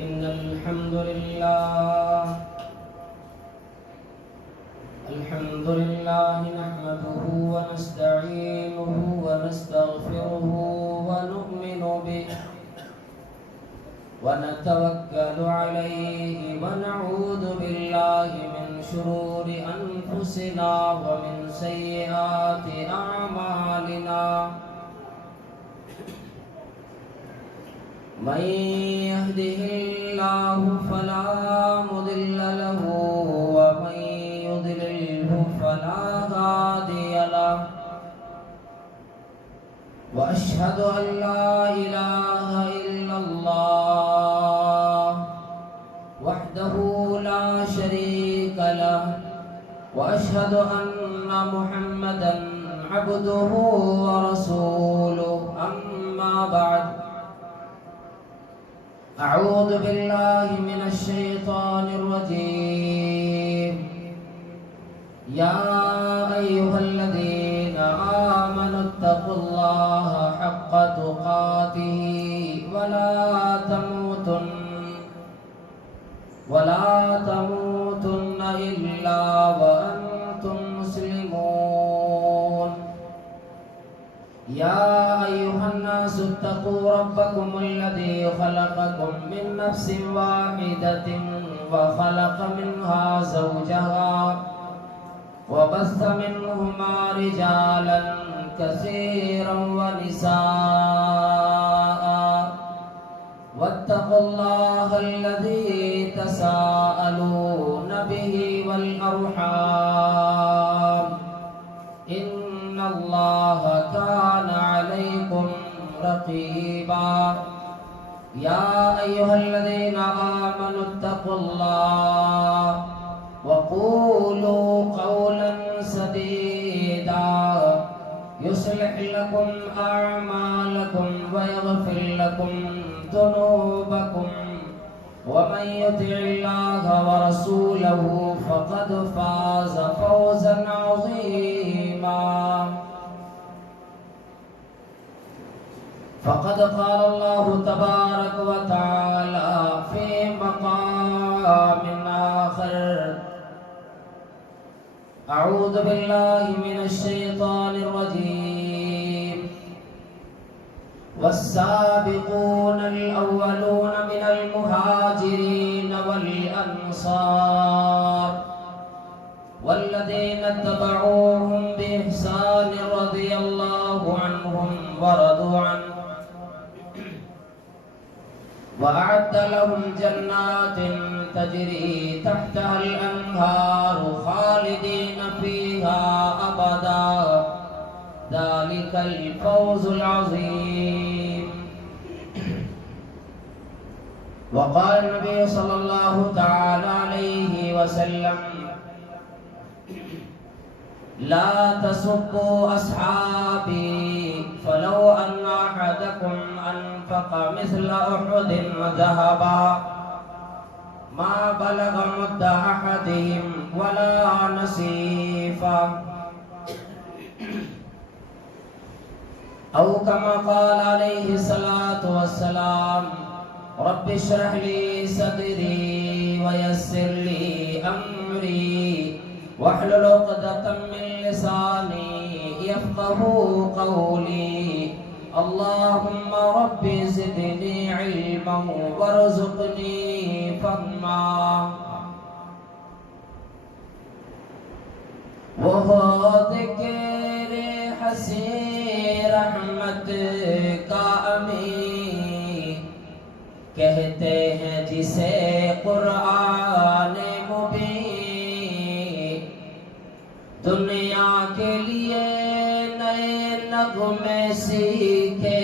إن الحمد لله نحمده ونستعينه ونستغفره ونؤمن به ونتوكل عليه ونعوذ بالله من شرور أنفسنا ومن سيئات أعمالنا من يهده الله فلا مضل له ومن يضلله فلا هادي له وأشهد أن لا إله إلا الله وحده لا شريك له وأشهد أن محمدا عبده ورسوله أما بعد أعوذ بالله من الشيطان الرجيم يا أيها الذين آمنوا اتقوا الله حق تقاته ولا تموتن إلا وأنتم مسلمون يا أيها الناس اتقوا ربكم الذي خلقكم من نفس واحدة وخلق منها زوجها وبث منهما رجالا كثيرا ونساء واتقوا الله الذي تساءلون به والأرحام إن الله كان عليكم رقيبا يا أيها الذين آمنوا اتقوا الله وقولوا قولا سديدا يصلح لكم أعمالكم ويغفر لكم ذنوبكم ومن يطع الله ورسوله فقد فاز فوزا عظيما فقد قال الله تبارك وتعالى في مقام آخر أعوذ بالله من الشيطان الرجيم والسابقون الأولون من المهاجرين والأنصار والذين اتبعوهم بإحسان رضي الله عنهم ورضوا عنه وأعد لهم جنات تجري تحتها الأنهار خالدين فيها أبدا ذلك الفوز العظيم وقال النبي صلى الله تعالى عليه وسلم لا تسبوا أصحابي فلو أن أحدكم أنفق مثل أحد ذهبا ما بلغ مد أحدهم ولا نصيفا أو كما قال عليه الصلاة والسلام رب اشرح لي صدري ويسر لي أمري واحلل عقدة من لساني يفقهوا قولي اللهم رب زدني علما وارزقني فهما وہ ذکر حسین رحمت کا امین کہتے ہیں جسے قرآن مبین دنیا کے لیے نئے نغمے سیکھے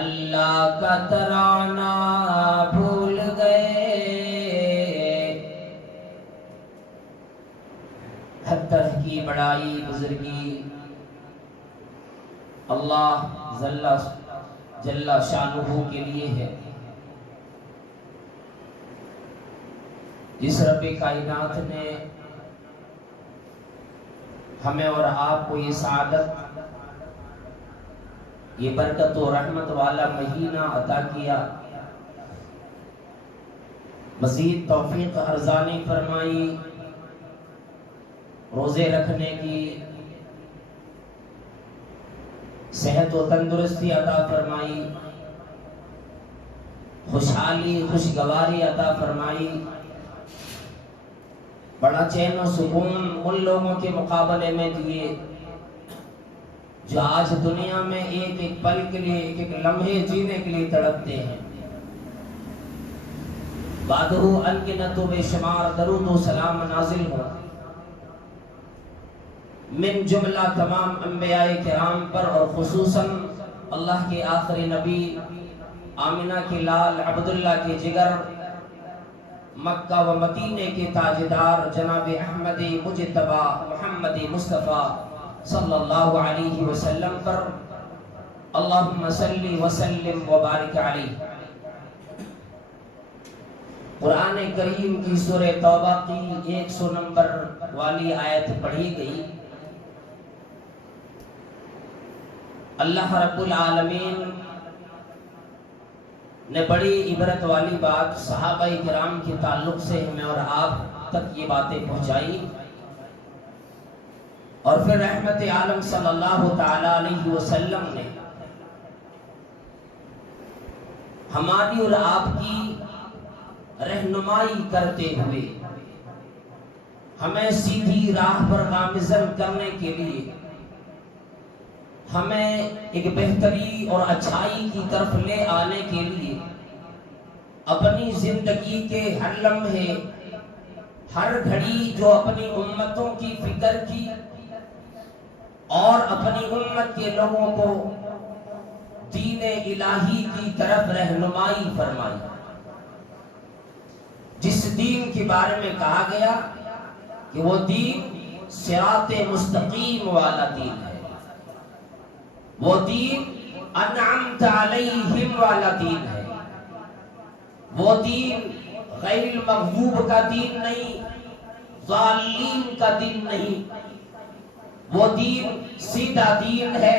اللہ کا ترانہ بھول گئے حتر کی بڑائی بزرگی اللہ جل شانہ کے لیے ہے جس رب کائنات نے ہمیں اور آپ کو یہ سعادت، یہ برکت و رحمت والا مہینہ عطا کیا مزید توفیق ارزانی فرمائی، روزے رکھنے کی صحت و تندرستی عطا فرمائی، خوشحالی خوشگواری عطا فرمائی، بڑا چین و سکون ان لوگوں کے مقابلے میں دیے جو آج دنیا میں ایک ایک پل کے لیے ایک ایک لمحے جینے کے لیے تڑپتے ہیں۔ بعدہ انگنت و بے شمار درود و سلام نازل ہو من جملہ تمام انبیاء کرام پر، اور خصوصاً اللہ کے آخری نبی آمنہ کے لال عبداللہ کے جگر مکہ و مدینے کے تاجدار جناب احمد مجتبی محمد مصطفیٰ صلی اللہ علیہ وسلم پر اللہم صلی وسلم وبارک علیہ۔ قرآن کریم کی سورہ توبہ کی 100 نمبر والی آیت پڑھی گئی۔ اللہ رب العالمین نے بڑی عبرت والی بات صحابہ کرام کے تعلق سے ہمیں اور آپ تک یہ باتیں پہنچائی، اور پھر رحمت عالم صلی اللہ تعالی علیہ وسلم نے ہماری اور آپ کی رہنمائی کرتے ہوئے ہمیں سیدھی راہ پر گامزن کرنے کے لیے، ہمیں ایک بہتری اور اچھائی کی طرف لے آنے کے لیے اپنی زندگی کے ہر لمحے ہر گھڑی جو اپنی امتوں کی فکر کی اور اپنی امت کے لوگوں کو دین الہی کی طرف رہنمائی فرمائی، جس دین کے بارے میں کہا گیا کہ وہ دین صراط مستقیم والا دین ہے، وہ دین انعمت علیہم والا دین ہے، وہ دین غیر مغضوب کا دین نہیں، ضالین کا دین نہیں، وہ دین سیدھا دین ہے،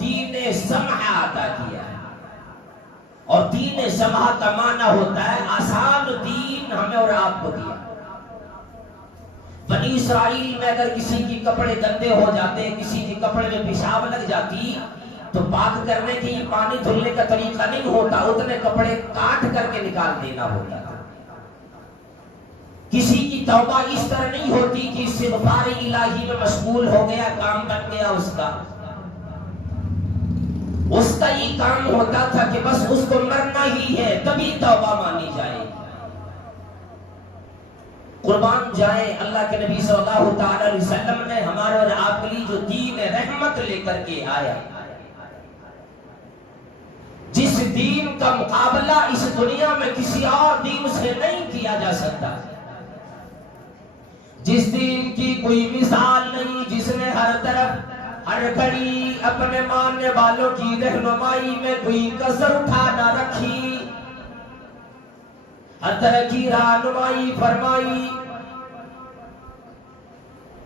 دین سمحہ عطا کیا ہے، اور دین سمحہ کا معنی ہوتا ہے آسان دین ہمیں اور آپ کو دیا۔ بنی اسرائیل میں اگر کسی کی کپڑے گندے ہو جاتے، کسی کی کپڑے میں پیشاب لگ جاتی، تو پاک کرنے کے لیے پانی دھلنے کا طریقہ نہیں ہوتا، اتنے کپڑے کاٹ کر کے نکال دینا ہوتا تھا۔ کسی کی توبہ اس طرح نہیں ہوتی کہ استغفار الہی میں مشغول ہو گیا، کام بن گیا اس کا یہ کام ہوتا تھا کہ بس اس کو مرنا ہی ہے تبھی توبہ مانی جائے۔ قربان جائیں اللہ کے نبی صلی اللہ تعالی علیہ وسلم نے ہمارے اور آپ کے لیے جو دین رحمت لے کر کے آیا، جس دین کا مقابلہ اس دنیا میں کسی اور دین سے نہیں کیا جا سکتا، جس دین کی کوئی مثال نہیں، جس نے ہر طرف ہر گھڑی اپنے ماننے والوں کی رہنمائی میں کوئی کسر اٹھا نہ رکھی، ہر طرح کی رہنمائی فرمائی۔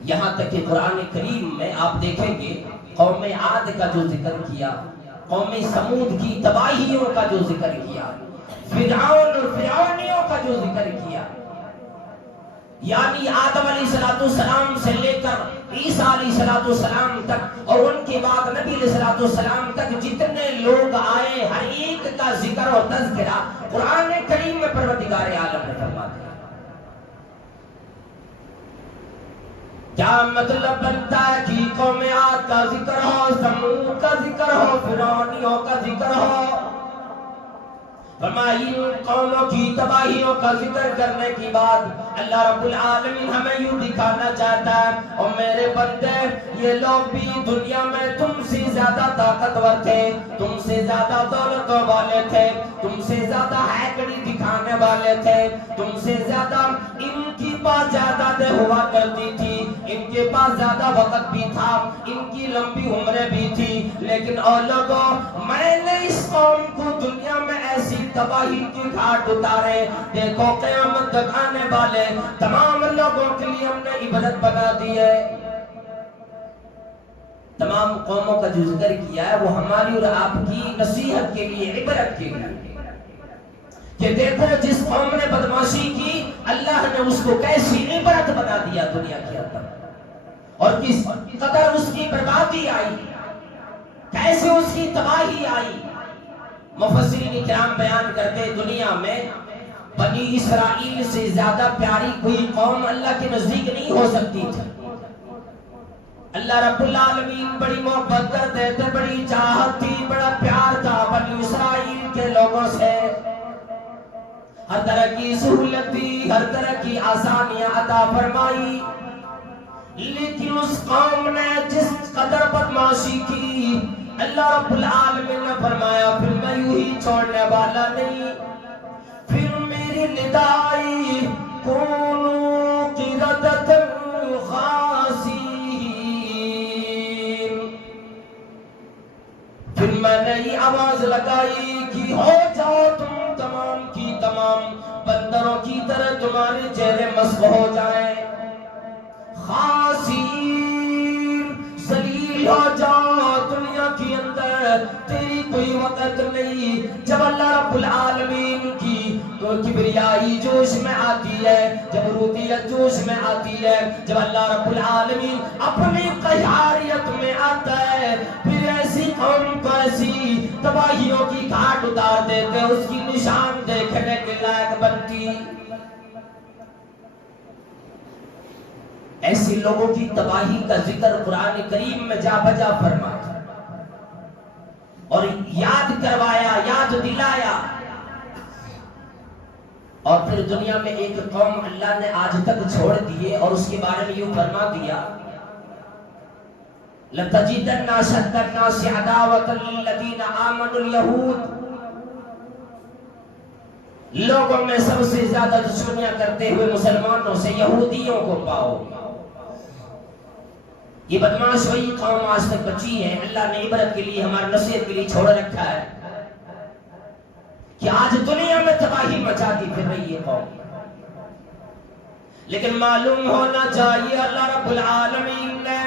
یہاں تک کہ قرآن کریم میں آپ دیکھیں گے قوم عاد کا جو ذکر کیا، قوم سمود کی تباہیوں کا جو ذکر کیا، فرعون اور فرعونیوں کا جو ذکر کیا، یعنی آدم علیہ السلام سے لے کر عیسیٰ علیہ السلام تک اور ان کے بعد نبی علیہ السلام تک جتنے لوگ آئے، ہر ایک کا ذکر اور تذکرہ قرآن کریم میں پروردگار عالم نے فرما دیا۔ کیا مطلب بنتا ہے کہ قوم عاد کا ذکر ہو، سمود کا ذکر ہو، فرعونیوں کا ذکر ہو، فرمائی ان قوموں کی تباہیوں کا ذکر کرنے کی بعد اللہ رب العالمین ہمیں یوں دکھانا چاہتا ہے، اور میرے بندے یہ لوگ بھی دنیا میں تم سے زیادہ طاقتور تھے، تم سے زیادہ دولتوں والے تھے، تم سے زیادہ ہیکڑی دکھانے والے تھے، تم سے زیادہ ان کی پاس جائیدادیں ہوا کرتی تھی، ان کے پاس زیادہ وقت بھی تھا، ان کی لمبی عمریں بھی تھی، لیکن اور لوگوں میں نے اس قوم کو دنیا میں ایسی تباہی کی گھاٹ اتارے، دیکھو قیامت تک آنے والے تمام لوگوں کے لیے ہم نے عبرت بنا دی ہے۔ تمام قوموں کا جو ذکر کیا ہے وہ ہماری اور آپ کی نصیحت کے لیے، عبرت کے لیے، کہ دیکھو جس قوم نے بدماشی کی اللہ نے اس کو کیسی عبرت بنا دیا دنیا کے اندر، اور کس قدر اس کی بربادی آئی، کیسے اس کی تباہی آئی۔ مفسرین کرام بیان کرتے دنیا میں بنی اسرائیل سے زیادہ پیاری کوئی قوم اللہ کے نزدیک نہیں ہو سکتی تھی۔ اللہ رب العالمین بڑی محبت کرتے تھے، بڑی چاہت تھی، بڑا پیار تھا بنی اسرائیل کے لوگوں سے، ہر طرح کی سہولت دی، ہر طرح کی آسانیاں عطا فرمائی، لیکن اس قوم نے جس قدر بدماشی کی اللہ رب العالمین نے فرمایا پھر میں یوں ہی چھوڑنے والا نہیں، پھر میری ندائی کونوا قردۃ خاسئین، پھر میں نے یہ آواز لگائی کہ ہو جاؤ تم تمام کی تمام بندروں کی طرح، تمہارے چہرے مسخ ہو جائیں، خاسئین ذلیل ہو جاؤ، دنیا کے اندر تیری کوئی وقت نہیں۔ جب اللہ رب العالمین کی کبریائی جوش میں آتی ہے، جبروتیت جوش میں آتی ہے، جب اللہ رب العالمین اپنی قہاریت میں آتا ہے، پھر ایسی قوم کو ایسی تباہیوں کی گھاٹ اتار دیتے، اس کی نشان دیکھنے کے لائق بنتی۔ ایسے لوگوں کی تباہی کا ذکر قرآن کریم میں جا بجا فرمایا اور یاد کروایا، یاد دلایا، اور پھر دنیا میں ایک قوم اللہ نے آج تک چھوڑ دیے اور اس کے بارے میں یوں فرما دیا لَتَجِدَنَّ أَشَدَّ النَّاسِ عَدَاوَةً لِلَّذِينَ آمَنُوا الْيَهُودَ، لوگوں میں سب سے زیادہ دشمنیاں کرتے ہوئے مسلمانوں سے یہودیوں کو پاؤ۔ یہ بدماش وہی قوم آج تک بچی ہے، اللہ نے عبرت کے لیے ہماری نصیحت کے لیے چھوڑ رکھا ہے کہ آج دنیا میں تباہی مچا دی پھر رہی یہ قوم۔ لیکن معلوم ہونا چاہیے اللہ رب العالمین نے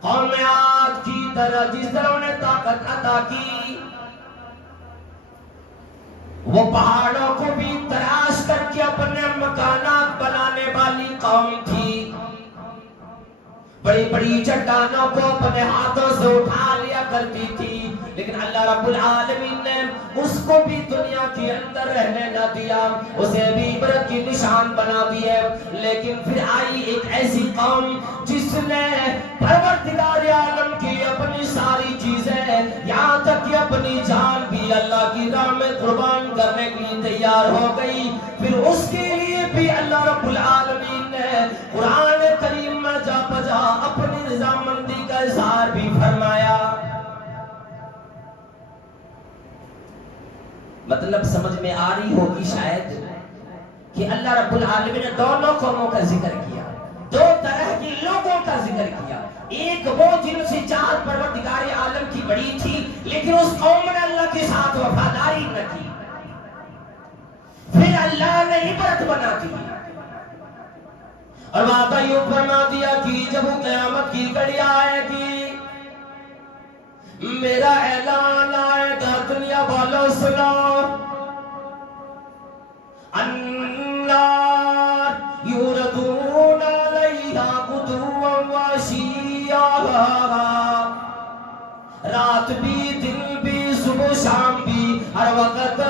قوم عاد کی طرح جس طرح انہیں طاقت عطا کی، وہ پہاڑوں کو بھی تراش کر کے اپنے مکانات بنانے والی قوم تھی، بڑی بڑی چٹانوں کو اپنے ہاتھوں سے اٹھا لیا کرتی تھی، لیکن اللہ رب العالمین نے اس کو بھی دنیا کے اندر رہنے نہ دیا، اسے بھی عبرت کی نشان بنا دیے۔ لیکن پھر آئی ایک ایسی قوم جس نے پروردگار عالم کی اپنی ساری چیزیں، یہاں تک کہ اپنی جان بھی اللہ کی راہ میں قربان کرنے کے لیے تیار ہو گئی، پھر اس کے لیے بھی اللہ رب العالمین نے قرآن کریم میں جا بجا اپنی رضامندی کا اظہار بھی فرمایا۔ مطلب سمجھ میں آ رہی ہوگی شاید کہ اللہ رب العالمین نے دونوں قوموں کا ذکر کیا، دو طرح کے لوگوں کا ذکر کیا، ایک وہ جن سے چاہت پروردگار عالم کی بڑی تھی لیکن اس قوم نے اللہ کے ساتھ وفاداری نہ کی، پھر اللہ نے عبرت بنا دی اور وعدہ یوں فرما دیا کہ جب قیامت کی گھڑی آئے گی میرا اعلان آئے گا، دنیا والوں سنو، النار یوردون علیہا غدوا وعشیا، رات بھی دن بھی صبح شام بھی ہر وقت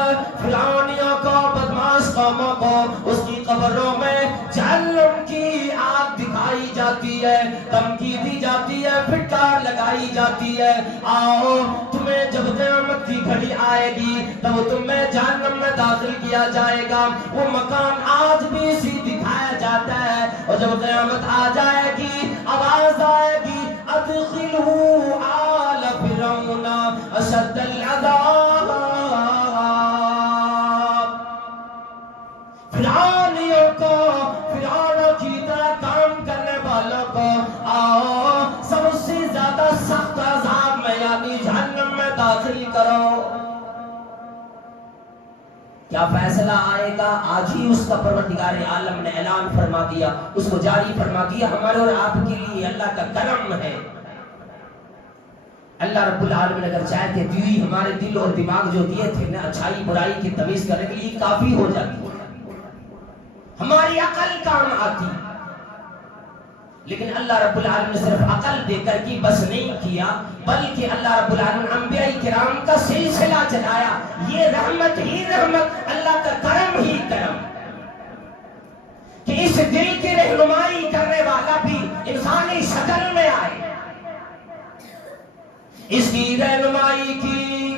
فرعونیوں کو، بدماش قوموں کو اس کی قبروں میں جہنم کی آگ دکھائی جاتی ہے، دھمکی دی جاتی ہے، پھٹکار لگائی جاتی ہے، آؤ تمہیں جب قیامت کی گھڑی آئے گی تب تمہیں جہنم میں داخل کیا جائے گا۔ وہ مکان آج بھی اسی دکھایا جاتا ہے، اور جب قیامت آ جائے گی آواز آئے گی ادخلوا آل فرعون اشد العذاب، فرعونیوں کو، فرعونوں کی طرح کام کرنے والوں کو آؤ سب سے زیادہ سخت عذاب میں یعنی جہنم میں داخل کرو۔ کیا فیصلہ آئے گا؟ آج ہی اس کا پروردگار عالم نے اعلان فرما دیا، اس کو جاری فرما دیا۔ ہمارے اور آپ کے لیے اللہ کا کرم ہے، اللہ رب العالمین اگر چاہتے تو ہی ہمارے دل اور دماغ جو دیے تھے نا اچھائی برائی کی تمیز کرنے کے لیے کافی ہو جاتی، ہماری عقل کام آتی، لیکن اللہ رب العالمین نے صرف عقل دے کر کی بس نہیں کیا، بلکہ اللہ رب العالمین انبیاء کرام کا سلسلہ چلایا۔ یہ رحمت ہی رحمت، اللہ کا کرم ہی کرم کہ اس دل کی رہنمائی کرنے والا بھی انسانی شکل میں آئے، اس کی رہنمائی کی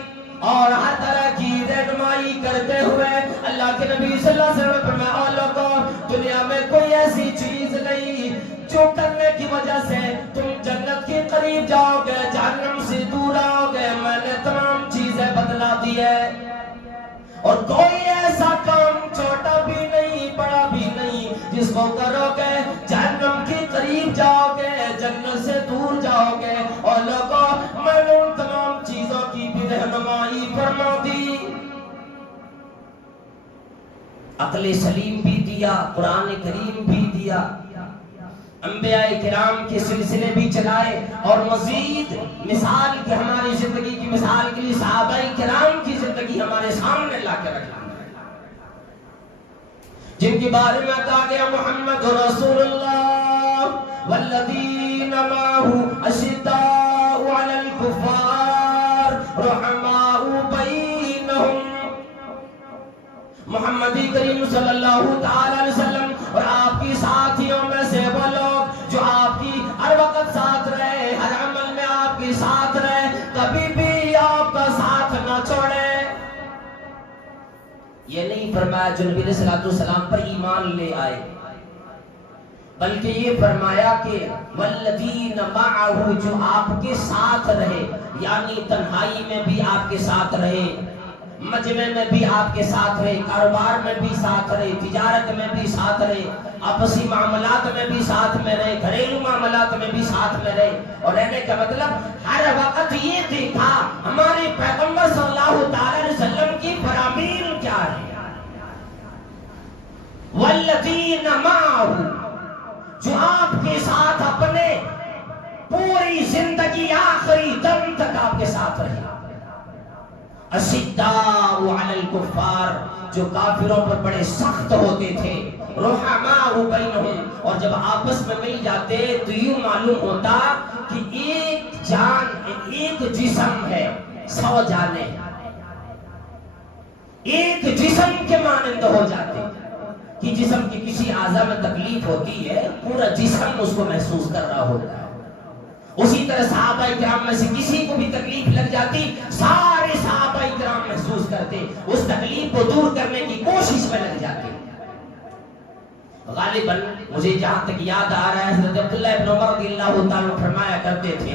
اور ہر طرح کی رہنمائی کرتے ہوئے اللہ کے نبی صلی اللہ علیہ وسلم نے فرمایا، اے لوگوں، دنیا میں کوئی ایسی چیز نہیں جو کرنے کی وجہ سے تم جنت کے قریب جاؤ گے، جہنم سے دور آؤ گے۔ میں نے تمام چیزیں بدلا دی ہے، اور کوئی ایسا کام چھوٹا بھی نہیں بڑا بھی نہیں جس کو کرو گے جہنم کے قریب جاؤ گے، جنت سے دور جاؤ گے۔ اور لوگوں، میں نے ان تمام چیزوں کی بھی رہنمائی فرما دی، عقل سلیم بھی دیا، قرآن کریم بھی دیا، انبیاء کرام کے سلسلے بھی چلائے، اور مزید مثال کے ہماری زندگی کی مثال کے لیے صحابہ کرام کی زندگی ہمارے سامنے لا کے رکھا، جن کے بارے میں کہا گیا محمد رسول اللہ والذین معه اشداء علی الکفار رحماء بینہم۔ محمد کریم صلی اللہ تعالی علیہ وسلم اور آپ کی ساتھیوں میں سے وہ لوگ جو آپ کی ہر وقت ساتھ رہے، ہر عمل میں آپ کی ساتھ رہے، کبھی بھی آپ کا ساتھ نہ چھوڑے۔ یہ نہیں فرمایا جو نبی علیہ الصلوۃ والسلام پر ایمان لے آئے، بلکہ یہ فرمایا کہ والذین معہ، جو آپ کے ساتھ رہے، یعنی تنہائی میں بھی آپ کے ساتھ رہے، مجمع میں بھی آپ کے ساتھ رہے، کاروبار میں بھی ساتھ رہے، تجارت میں بھی ساتھ رہے، آپسی معاملات میں بھی ساتھ میں رہے، گھریلو معاملات میں بھی ساتھ میں رہے۔ اور رہنے کا مطلب ہر وقت یہ دیکھا ہمارے پیغمبر صلی اللہ تعالی علیہ وسلم کی فرامین کیا ہے۔ والذین معہ، جو آپ کے ساتھ اپنے پوری زندگی آخری دم تک آپ کے ساتھ رہے۔ اشداء علی الکفار، جو کافروں پر بڑے سخت ہوتے تھے، رحماء بینہم، اور جب آپس میں مل جاتے تو یوں معلوم ہوتا کہ ایک جان، ایک جسم ہے، 100 جانیں ایک جسم کے مانند ہو جاتے، کہ جسم کی کسی اعضاء میں تکلیف ہوتی ہے پورا جسم اس کو محسوس کر رہا ہوتا ہے، اسی طرح صحابہ کرام میں سے کسی کو بھی تکلیف لگ جاتی، سارے صحابہ کرام محسوس کرتے، اس تکلیف کو دور کرنے کی کوشش میں لگ جاتے۔ غالباً مجھے جہاں تک یاد آ رہا ہے حضرت عبداللہ ابن عمر رضی اللہ تعالیٰ فرمایا کرتے تھے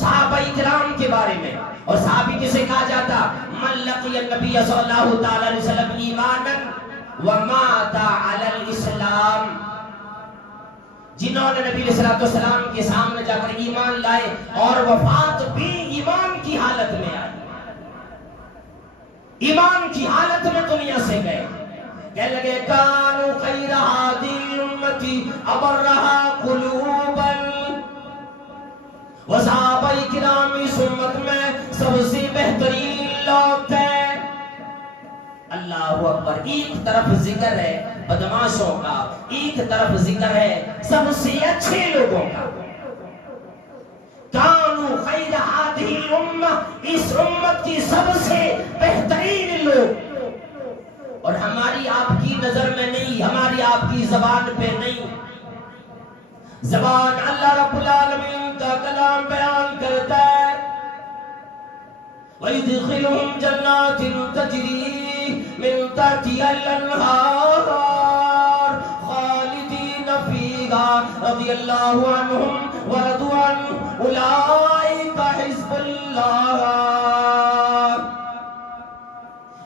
صحابہ کرام کے بارے میں، اور صحابی کسے کہا جاتا؟ من لقی النبی صلی اللہ تعالیٰ علیہ وسلم ایمانا ومات علی الاسلام، جنہوں نے نبی علیہ السلام کے سامنے جا کر ایمان لائے اور وفات بھی ایمان کی حالت میں آئی، ایمان کی حالت میں دنیا سے گئے۔ کہنے لگے کانوا خیر ھذی الامتی ابرھا قلوبا، وہ صحابہ کرام اس امت میں سب سے بہترین لوگ تھے۔ اللہ اکبر، ایک طرف ذکر ہے بدماشوں کا، ایک طرف ذکر ہے سب سے اچھے لوگوں کا۔ کانوا خیر ھذی الامہ، اس امت کی سب سے بہترین لوگ، اور ہماری آپ کی نظر میں نہیں، ہماری آپ کی زبان پہ نہیں، زبان اللہ رب العالمین کا کلام بیان کرتا ہے وَيُدْخِلُهُمْ جَنَّاتٍ تَجْرِي مِن تَحْتِهَا الْأَنْهَارُ خَالِدِينَ فِيهَا رَضِيَ اللَّهُ عَنْهُمْ وَرَضُوا عَنْهُ أُولَٰئِكَ حِزْبُ اللَّهِ۔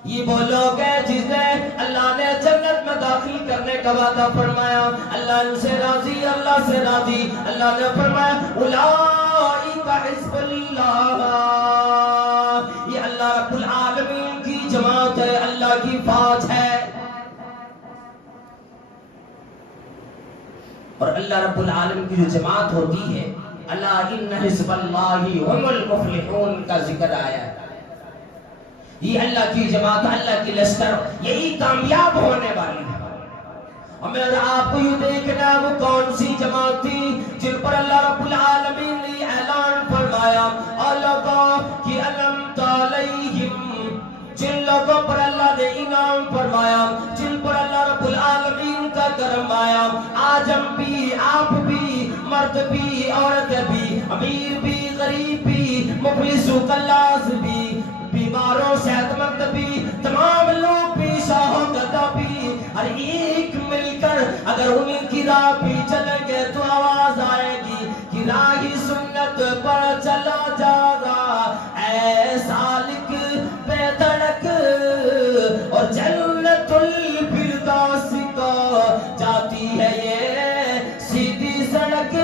یہ وہ لوگ ہیں جنہیں اللہ نے جنت میں داخل کرنے کا وعدہ فرمایا، اللہ ان سے راضی، اللہ سے راضی، اللہ نے فرمایا اولئک حزب اللہ، یہ اللہ رب العالمین کی جماعت ہے، اللہ کی فوج ہے۔ اور اللہ رب العالمین کی جو جماعت ہوتی ہے الا ان حزب اللہ هم المفلحون کا ذکر آیا ہے. یہ اللہ کی جماعت، اللہ کی لشکر، یہی کامیاب ہونے والی ہے. اور آپ کو یہ دیکھنا وہ کون سی جماعت تھی جن پر اللہ رب العالمین نے اعلان فرمایا اللہ کی علمت علیہم، جن لوگوں پر اللہ نے انعام فرمایا، جن پر اللہ رب العالمین کا کرم آیا. آج ہم بھی، آپ بھی، مرد بھی، عورت بھی، امیر بھی، غریب بھی، مفلس و کلاس بھی، بیماروں صحت مند بھی، تمام لوگ بھی، شاہوں گدا بھی، ہر ایک مل کر اگر ان کی راہ پہ چلیں گے تو آواز آئے گی کہ راہ سنت پر چلا جا گا، اے سالک بے دھڑک، اور جنت الفردوس کو جاتی ہے یہ سیدھی سڑک.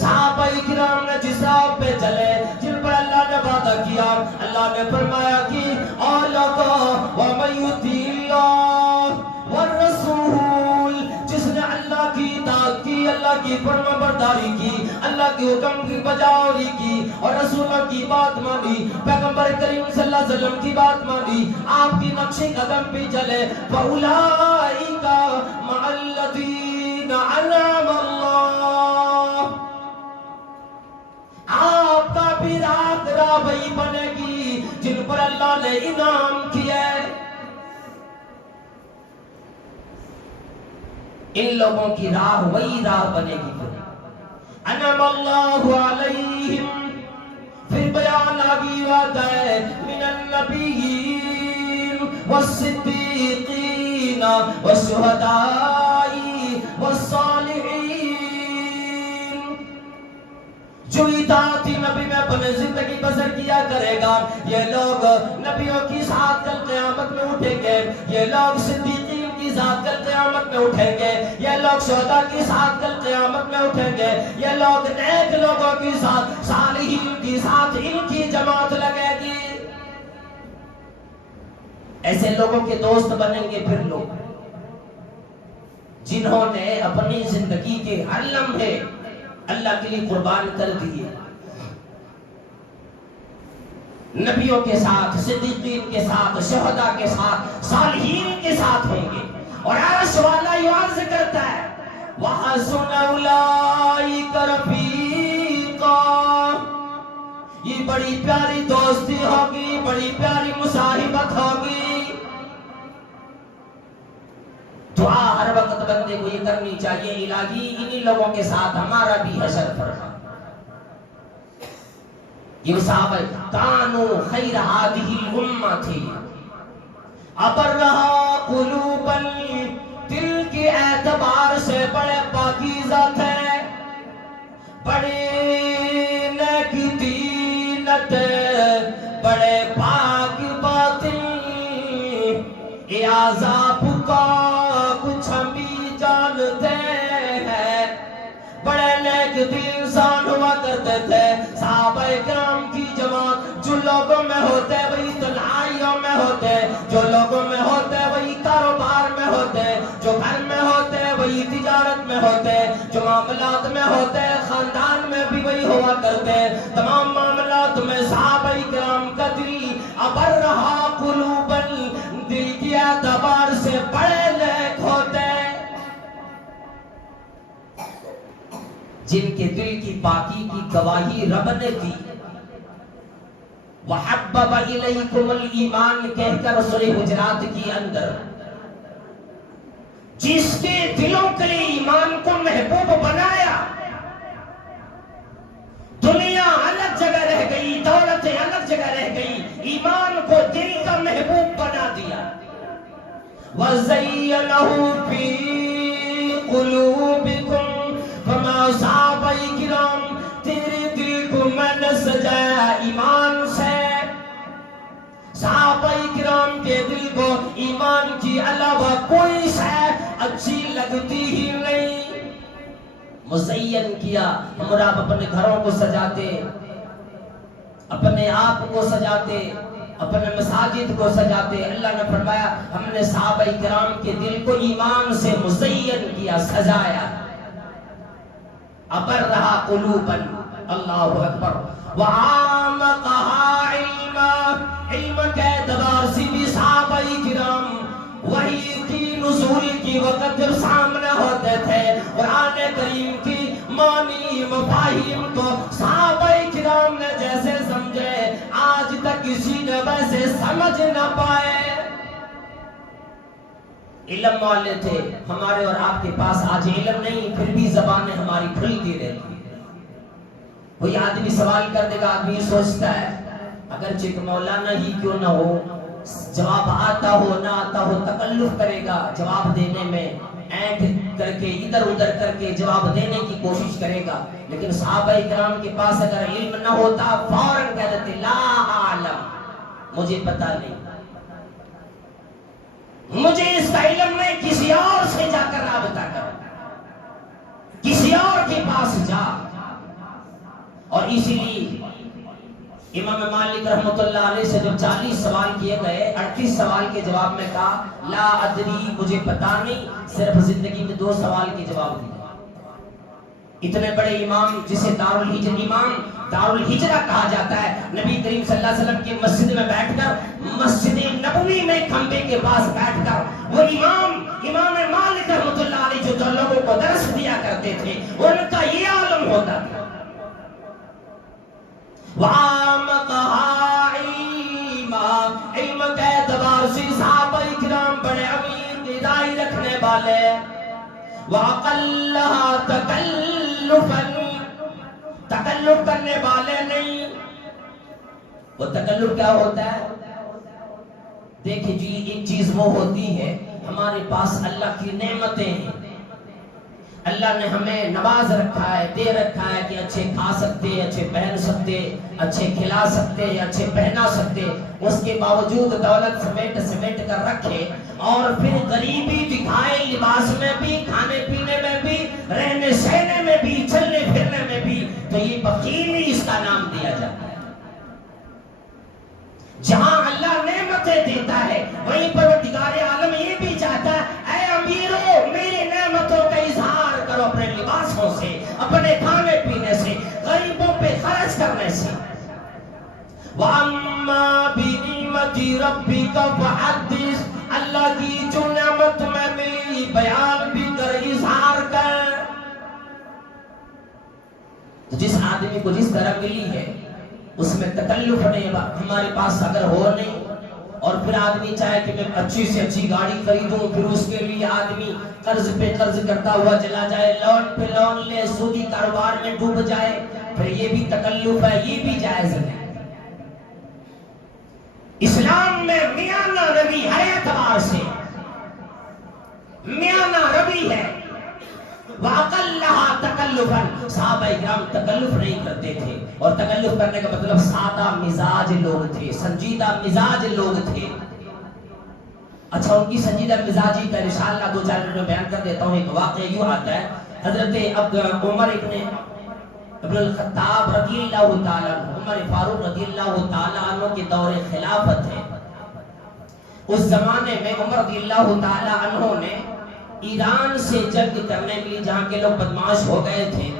صحابہ کرام نے جس راہ پہ چلے، جن پر اللہ نے وعدہ کیا، اللہ نے فرمایا کہ اور لوگوں وَمَن يُطِعِ اللَّهَ وَالرَّسُولَ، جس نے اللہ کی اطاعت کی، اللہ کی فرما برداری کی، اللہ کے حکم کی بجاوری کی، اور رسولوں کی بات مانی، پیغمبر کریم صلی اللہ علیہ وسلم کی بات مانی، آپ کی نقش قدم پہ چلے، فَأُولَٰئِكَ مَعَ الَّذِينَ أَنْعَمَ اللَّهُ، آپ کا بھی راہ وہی بنے گی جن پر اللہ نے انعام کیا ہے. ان لوگوں کی راہ وہی راہ بنے گی. انعم اللہ علیہم، پھر بیان آگی بات ہے، من النبیین والصدیقین والشہداء والصالحین، جو اطاعت نبی میں اپنے زندگی بسر کیا کرے گا، یہ لوگ نبیوں کی ساتھ کل قیامت میں اٹھیں گے، یہ لوگ صدیقین کی ساتھ کل قیامت میں اٹھیں گے، یہ لوگ شہداء کی ساتھ کل قیامت میں اٹھیں گے، یہ لوگ نیک لوگوں کی ساتھ، صالحین کی ساتھ ان کی جماعت لگے گی. ایسے لوگوں کے دوست بنیں گے پھر لوگ جنہوں نے اپنی زندگی کے ہر لمحے اللہ کے لیے قربان کر دیے. نبیوں کے ساتھ، صدیقین کے ساتھ، شہداء کے ساتھ، صالحین کے ساتھ ہوں گے. اور عرش والا یہ عرض کرتا ہے وَحَسُنَ أُولَٰئِكَ رَفِیقًا، یہ بڑی پیاری دوستی ہوگی، بڑی پیاری مصاحبت ہوگی. دعا ہر وقت بندے کو یہ کرنی چاہیے، الہی انہی لوگوں کے ساتھ ہمارا بھی حشر فرما. یہ صحابہ کانوا خیر ہذہ الامہ تھی، ابرھا قلوبا، دل کے اعتبار سے بڑے پاکیزہ تھے، بڑے نیک دینت، بڑے پاک باطن. یہ عذاب کا کچھ ہم بھی جانتے ہیں، بڑے نیک دل انسان ہوا کرتے تھے. صحابہ کرام کی جماعت جو لوگوں میں ہوتے وہی تنہائیوں میں ہوتے، جو لوگوں میں ہوتے وہی کاروبار میں ہوتے، جو گھر میں ہوتے وہی تجارت میں ہوتے، جو معاملات میں ہوتے خاندان میں بھی وہی ہوا کرتے. تمام معاملات میں صحابہ کرام کا دل ابرھا قلوبا، دل کی اعتبار سے بڑے نیک ہوتے، جن کے دل کی پاکی کی گواہی رب نے دی. وَحَبَّبَ إِلَيْكُمُ الْإِيمَانِ کہہ کر سورہ حجرات کی اندر جس کے دلوں کے لیے ایمان کو محبوب بنایا، دنیا الگ جگہ رہ گئی، دولتیں الگ جگہ رہ گئی، ایمان کو دل کا محبوب بنا دیا. وَزَيَّنَهُ فِي قُلُوبِكُمْ، فرمایا صحابہ کرام تیرے دل کو میں نے سجایا ایمان سے. صحابہ کرام کے دل کو ایمان کی علاوہ کوئی شے اچھی لگتی ہی نہیں. مزین کیا. ہم آپ اپنے گھروں کو سجاتے، اپنے آپ کو سجاتے، اپنے مساجد کو سجاتے. اللہ نے فرمایا ہم نے صحابہ کرام کے دل کو ایمان سے مزین کیا، سجایا. ابرھا قلوبا، اللہ اکبر. وعامقها علما, علم کے اعتبار سے بھی صحابہ کرام وحی کی نزول کی وقت جب سامنے ہوتے تھے قرآن کریم کی معنی مفاہیم کو صحابہ کرام نے جیسے سمجھے آج تک کسی نے ویسے سمجھ نہ پائے. علم والے تھے ہمارے اور آپ کے پاس, آج علم نہیں پھر بھی زبانیں ہماری کھلتی رہتی. کوئی آدمی سوال کر دے گا, آدمی سوچتا ہے اگرچہ کہ مولانا ہی کیوں نہ ہو, جواب آتا ہو نہ آتا ہو تکلف کرے گا جواب دینے میں, اینٹ کر کے ادھر ادھر کر کے جواب دینے کی کوشش کرے گا. لیکن صحابہ کرام کے پاس اگر علم نہ ہوتا فوراً کہہ دیتے لا عالم, مجھے پتا نہیں, مجھے اس کا علم نہیں, کسی اور سے جا کر رابطہ کرو, کسی اور کے پاس جا. اور اسی لیے امام مالک رحمۃ اللہ علیہ سے جب 40 سوال کیے گئے 38 سوال کے جواب میں کہا لا ادری, مجھے پتا نہیں, صرف زندگی میں 2 سوال کے جواب دیے. اتنے بڑے امام جسے امام دارالہجرہ کہا جاتا ہے, نبی کریم صلی اللہ علیہ وسلم کی مسجد میں بیٹھ کر مسجد نبوی میں کھمبے کے پاس بیٹھ کر وہ امام مالک رحمۃ اللہ علیہ جو لوگوں کو درس دیا کرتے تھے ان کا یہ عالم ہوتا تھا. وعامقها علما, علم کے اعتبار سے صحابہ کرام بڑے امیر دائی رکھنے والے. وَأَقَلَّهَا تَكَلُّفًا, تکلف کرنے والے نہیں. وہ تکلف کیا ہوتا ہے؟ دیکھیں جی, ایک چیز وہ ہوتی ہے ہمارے پاس اللہ کی نعمتیں ہیں, اللہ نے ہمیں نواز رکھا ہے, دے رکھا ہے کہ اچھے کھا سکتے, اچھے پہن سکتے, اچھے کھلا سکتے, اچھے پہنا سکتے. اس کے باوجود دولت سمیٹ کر رکھے اور پھر غریبی دکھائے, لباس میں بھی, کھانے پینے میں بھی, رہنے سہنے میں بھی, چلنے پھرنے میں بھی. تو یہ بخیلی اس کا نام دیا جاتا ہے. جہاں اللہ نعمتیں دیتا ہے وہیں پروردگار عالم یہ بھی چاہتا ہے اے امیروں میری نعمتوں کا اظہار کرو اپنے لباسوں سے, اپنے کھانے پینے سے, غریبوں پہ خرچ کرنے سے. وَأَمَّا بِنِعْمَةِ رَبِّكَ فَحَدِّثْ, اللہ کی جو نعمت میں ملی بیان بھی کر, اظہار کر. تو جس آدمی کو جس طرح ملی ہے اس میں تکلف نہیں. ہمارے پاس اگر ہو نہیں اور پھر آدمی چاہے کہ میں اچھی سے اچھی گاڑی خریدوں, پھر اس کے لیے آدمی قرض پہ قرض کرتا ہوا چلا جائے, لون پہ لون لے, سودی کاروبار میں ڈوب جائے, پھر یہ بھی تکلف ہے, یہ بھی جائز ہے. اسلام میں میانہ روی ہے, اعتبار سے میانہ روی ہے. وَأَقَلَّهَا تَكَلُّفًا, صحابہ اکرام تکلف نہیں کرتے تھے. اور تکلف کرنے کا مطلب سادہ مزاج لوگ تھے, سنجیدہ مزاج لوگ تھے. اچھا, ان کی سنجیدہ مزاجی کا انشاءاللہ 2-4 منٹ میں بیان کر دیتا ہوں. ایک واقعہ یوں آتا ہے, حضرت عمر ابن الخطاب رضی اللہ تعالیٰ عنہ, عمر فاروق رضی اللہ تعالیٰ عنہ کے دور خلافت ہے. اس زمانے میں عمر رضی اللہ تعالیٰ عنہ نے ایران سے جنگ کرنے کے لیے, جہاں کے لوگ بدماش ہو گئے تھے,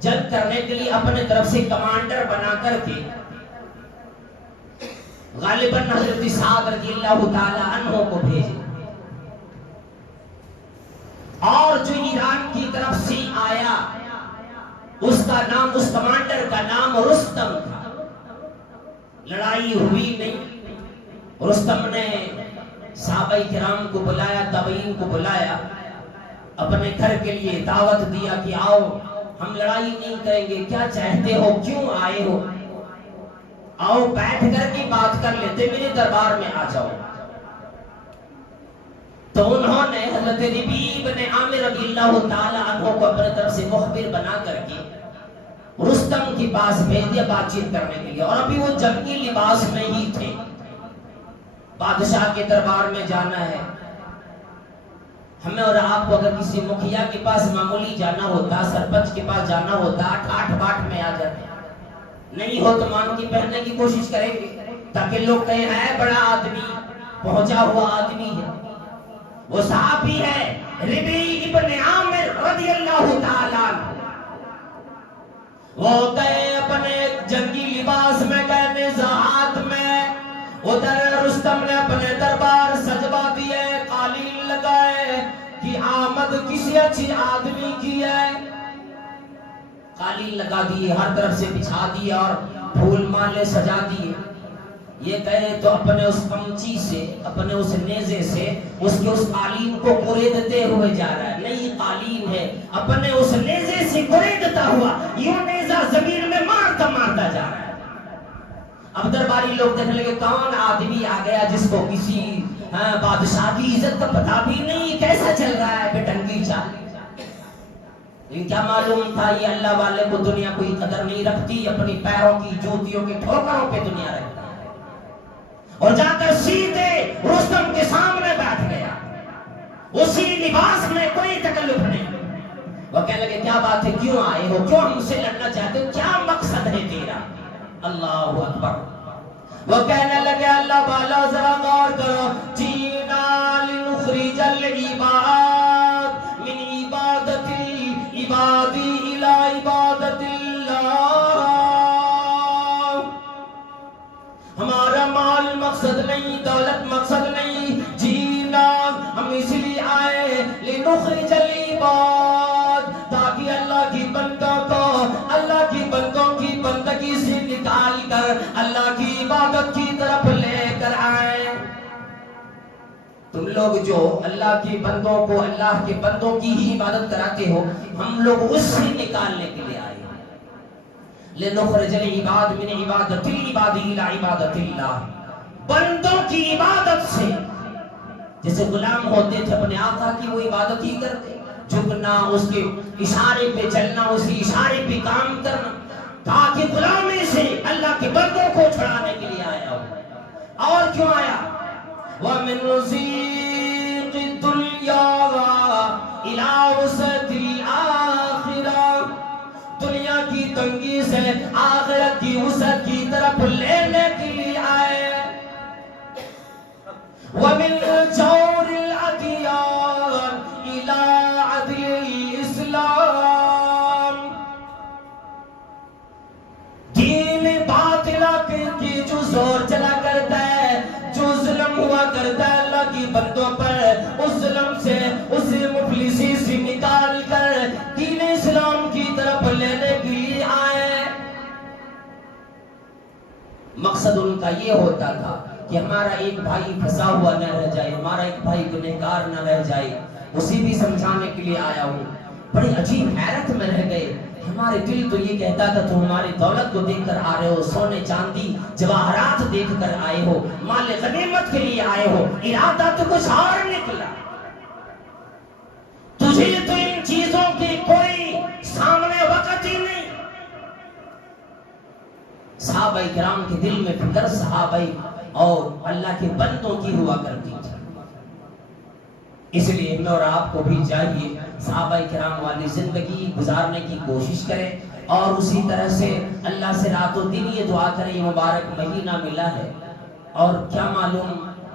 جنگ کرنے کے لیے اپنے طرف سے کمانڈر بنا کر کے غالباً حضرت سعد رضی اللہ تعالیٰ عنہ کو بھیجے. اور جو ایران کی طرف سے آیا اس کا نام, اس کمانڈر کا نام رستم تھا. لڑائی ہوئی نہیں. رستم نے صحابہ کرام کو بلایا, تابعین کو بلایا, اپنے گھر کے لیے دعوت دیا کہ آؤ ہم لڑائی نہیں کریں گے, کیا چاہتے ہو, کیوں آئے ہو, آؤ بیٹھ کر کے بات کر لیتے, میرے دربار میں آ جاؤ. تو انہوں نے حضرت ربیع بن عامر رضی اللہ تعالی عنہ کو اپنے طرف سے مخبر بنا کر کے رستم کے پاس بھیج دیا بات چیت کرنے کے لیے. اور ابھی وہ جنگی لباس میں ہی تھے. بادشاہ کے دربار میں جانا ہے. ہمیں اور آپ کو اگر کسی مکھیا کے پاس معمولی جانا ہوتا, سرپنچ کے پاس جانا ہوتا, ٹھاٹ باٹ میں آ جاتے, نہیں ہو تو مان کی پہننے کی کوشش کریں گے تاکہ لوگ کہیں ہے بڑا آدمی, پہنچا ہوا آدمی ہے. وہ صحابی ہے ربیع ابن عامر رضی اللہ تعالیٰ عنہ. وہ گئے اپنے جنگی لباس میں گئے نزاعات میں، ادھر رستم نے اپنے دربار سجوا دیے، قالین لگائے کہ آمد کسی اچھی آدمی کی ہے، قالین لگا دیے، ہر طرف سے بچھا دیے اور پھول مالے سجا دیے۔ یہ گئے تو اپنے اس قمچی سے، اپنے اس نیزے سے اس کے اس قالین کو قریدتے ہوئے جا رہا ہے، نئی قالین ہے، اپنے اس نیزے سے قریدتا ہوا یوں نیزہ زمین میں مارتا مارتا جا رہا ہے۔ اب درباری لوگ دیکھنے لگے کون آدمی آ گیا جس کو کسی بادشاہ کی عزت کا پتہ بھی نہیں، کیسا چل رہا ہے بے ڈھنگی چال۔ لیکن کیا معلوم تھا یہ اللہ والے کو دنیا کوئی قدر نہیں رکھتی، اپنی پیروں کی جوتیوں کے ٹھوکروں پہ دنیا رہتی، اور جا کر سیدھے رستم کے سامنے بیٹھ گیا، اسی لباس میں، کوئی تکلف نہیں۔ وہ کہنے لگے کیا بات ہے، کیوں آئے ہو، کیوں ہم سے لڑنا چاہتے ہو، کیا مقصد ہے تیرا؟ اللہ اکبر۔ وہ کہنے لگے اللہ والا ذرا غور کرو، جینا لنخرج العباد من عبادت العباد الى عبادت اللہ، ہمارا مال مقصد نہیں، دولت مقصد نہیں، جینا ہم اس لیے آئے لنخرج العباد، تاکہ اللہ کی بندوں کو اللہ کی بندوں کی بندگی سے نکال کر اللہ کی عبادت کی طرف لے کر آئے۔ تم لوگ جو اللہ کے بندوں کو اللہ کے بندوں کی ہی عبادت کراتے ہو، ہم لوگ اس سے نکالنے کے لیے آئے، لنخرج العباد من عبادت العباد الى عبادت اللہ، بندوں کی عبادت سے، جیسے غلام ہوتے تھے اپنے آقا کی وہ عبادت ہی کرتے، جھکنا، اس کے اشارے پہ چلنا، اس کے اشارے پہ کام کرنا، تاکہ غلامی سے اللہ کے بندوں کو چھڑانے کے لیے آیا ہو۔ اور کیوں آیا؟ وَمِن ضِيقِ الدُّنْيَا إِلَى وُسْعَةِ الْآخِرَةِ، دنیا کی تنگی سے آخرت کی وسعت کی طرف لینے کے لیے آئے۔ وَمِن جَوْرِ الْأَدْيَانِ إِلَى عَدْلِ الْإِسْلَامِ، دین باطلہ کی جو زور چلا کرتا ہے، جو ظلم ہوا کرتا ہے اللہ کی بندوں پر، اس ظلم سے، اس مفلسی سے نکال کر دین اسلام کی طرف لینے کے لیے آئے۔ مقصد ان کا یہ ہوتا تھا کہ ہمارا ایک بھائی پھنسا ہوا نہ رہ جائے، ہمارا ایک بھائی گنہگار نہ رہ جائے، اسی بھی سمجھانے کے لیے آیا ہوں۔ بڑی عجیب حیرت میں رہ گئے، ہمارے دل تو یہ کہتا تھا تم ہماری دولت کو دیکھ کر آ رہے ہو، سونے چاندی جواہرات دیکھ کر آئے ہو، مال غنیمت کے لیے آئے ہو، ارادہ تو کچھ اور نکلا، تجھے تو ان چیزوں کی کوئی سامنے وقت ہی نہیں۔ صحابہ کرام کے دل میں فکر صحابہ اور اللہ کے بندوں کی ہوا کرتی تھی، اس لیے میں اور آپ کو بھی چاہیے صحابہ کرام والی زندگی گزارنے کی کوشش کریں، اور اسی طرح سے اللہ سے رات و دن یہ دعا کریں، یہ مبارک مہینہ ملا ہے، اور کیا معلوم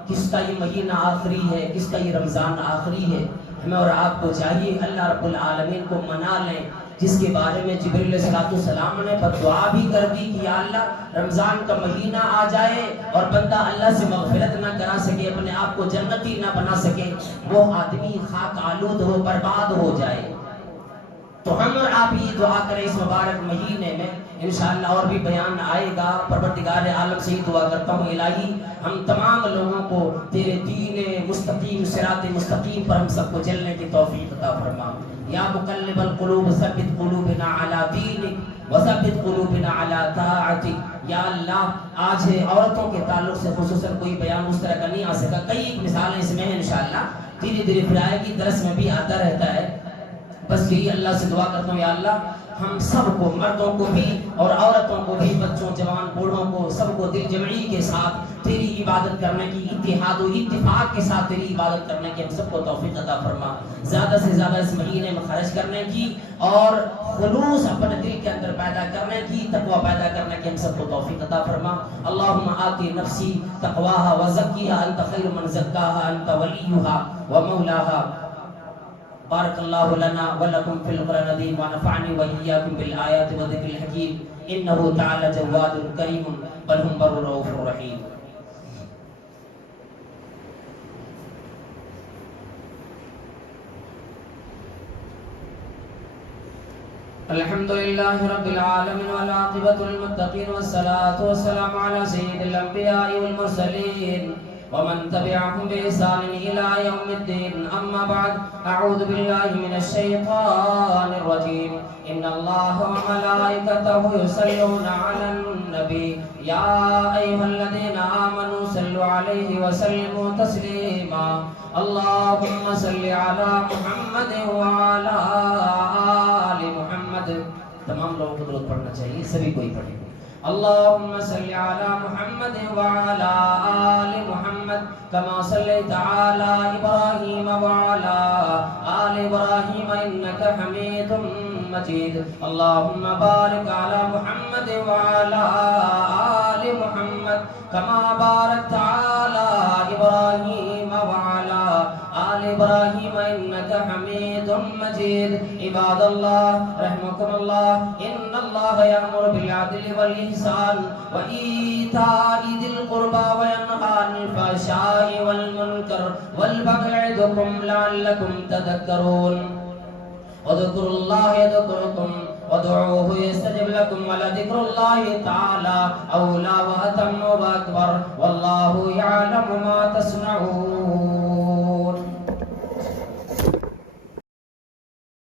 کس کا یہ مہینہ آخری ہے، کس کا یہ رمضان آخری ہے۔ ہمیں اور آپ کو چاہیے اللہ رب العالمین کو منا لیں، جس کے بارے میں جبریل علیہ السلام نے دعا بھی کر دی کہ یا اللہ رمضان کا مہینہ آ جائے اور بندہ اللہ سے مغفرت نہ کرا سکے، اپنے آپ کو جنتی نہ بنا سکے، وہ آدمی خاک آلود ہو، برباد ہو جائے۔ تو ہم اور آپ یہ دعا کریں اس مبارک مہینے میں، انشاءاللہ اور بھی بیان آئے گا۔ پروردگار عالم سے یہ دعا کرتا ہوں الہی ہم تمام لوگوں کو تیرے دین مستقیم، صراط مستقیم پر ہم سب کو چلنے کی توفیق عطا فرما۔ یا مقلب القلوب ثبت قلوبنا علی دینک وثبت قلوبنا علی طاعتک۔ یا اللہ آج عورتوں کے تعلق سے خصوصاً کوئی بیان اس طرح کا نہیں آ سکا، کئی ایک مثالیں اس میں ہیں، انشاءاللہ دھیرے دھیرے پھر آئے گی، درس میں بھی آتا رہتا ہے۔ بس یہی اللہ سے دعا کرتا ہوں یا اللہ ہم سب کو، مردوں کو بھی اور عورتوں کو بھی، بچوں جوان بوڑھوں کو، سب کو دل جمعی کے ساتھ تیری عبادت کرنے کی، اتحاد و اتفاق کے ساتھ تیری عبادت کرنے کی ہم سب کو توفیق عطا فرما، زیادہ سے زیادہ اس مہینے میں خرچ کرنے کی اور خلوص اپنے دل کے اندر پیدا کرنے کی، تقوی پیدا کرنے کی ہم سب کو توفیق عطا فرما۔ اللہم آتی نفسی تقواها وزکیها انت خیر من زکاها انت ولیها ومولاها بارك الله لنا ولكم في القرآن العظيم ونفعني وإياكم بالآيات والذكر الحكيم إنه تعالى جواد كريم بل هم بر رؤوف رحيم. الحمد لله رب العالمين والعاقبة للمتقين والصلاة والسلام على سيد الأنبياء والمرسلين ومن تبعهم بإحسان إلى يوم الدين. أما بعد، أعوذ بالله من الشيطان الرجيم. إن الله وملائكته يصلون على النبي يا أيها الذين آمنوا صلوا عليه وسلموا تسليما. اللهم صل على محمد وعلى آل محمد. تمام لوگوں کو درود پڑھنا چاہیے، سبھی کوئی پڑھیں. اللهم صل على محمد وعلى آل محمد كما صليت على إبراهيم وعلى آل إبراهيم إنك حميد مجيد. اللهم بارك على محمد وعلى آل محمد كما باركت على إبراهيم وعلى آل إبراهيم إنك حميد مجيد. عباد الله رحمكم الله، إن الله يأمر بالعدل والإحسان وإيتاء ذي القربى وينهى عن الفحشاء والمنكر والبغي يعظكم لعلكم تذكرون. اذكروا الله يذكركم وادعوه يستجب لكم ولذكر الله تعالى أولى وأتم وأكبر والله يعلم ما تصنعون.